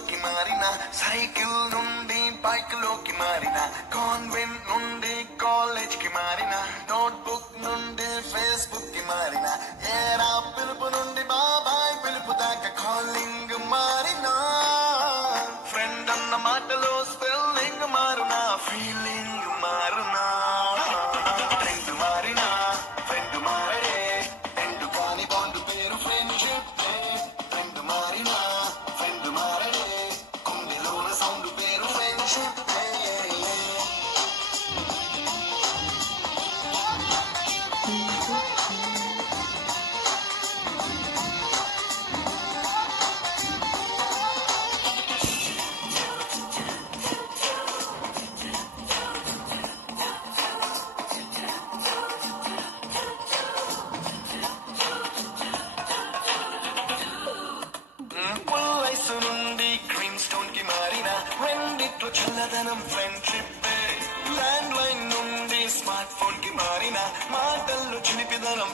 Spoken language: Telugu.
లోకి మారిన, సైకిల్ నుండి బైక్ లోకి మారిన, కాన్వెంట్ నుండి కాలేజ్ కి మారిన, నోట్బుక్ నుండి ఫేస్బుక్ కి మారిన, ఏరా పిలుపు నుండి బాబాయ్ పిలుపు దాకా కాలింగ్ మారిన, ఫ్రెండ్ అన్న మాటలో స్పెల్లింగ్ మారునా, ఫీలింగ్ మారునా, ట్రెండ్ మారినా ఫ్రెండ్ మారడే, ట్రెండ్ కాని బాండ్ పేరు ఫ్రెండ్షిప్, ట్రెండ్ మారినా ఫ్రెండ్ మారడే, గుండెలోన సౌండ్ పేరు ఫ్రెండ్షిప్. వయసు నుండి క్రీమ్ స్టోన్ కి మారిన, రెండిట్లో చల్లదనం ఫ్రెండ్షిప్, ల్యాండ్ లైన్ నుండి స్మార్ట్ ఫోన్ కి మారిన, మాటల్లో చిలిపిదనం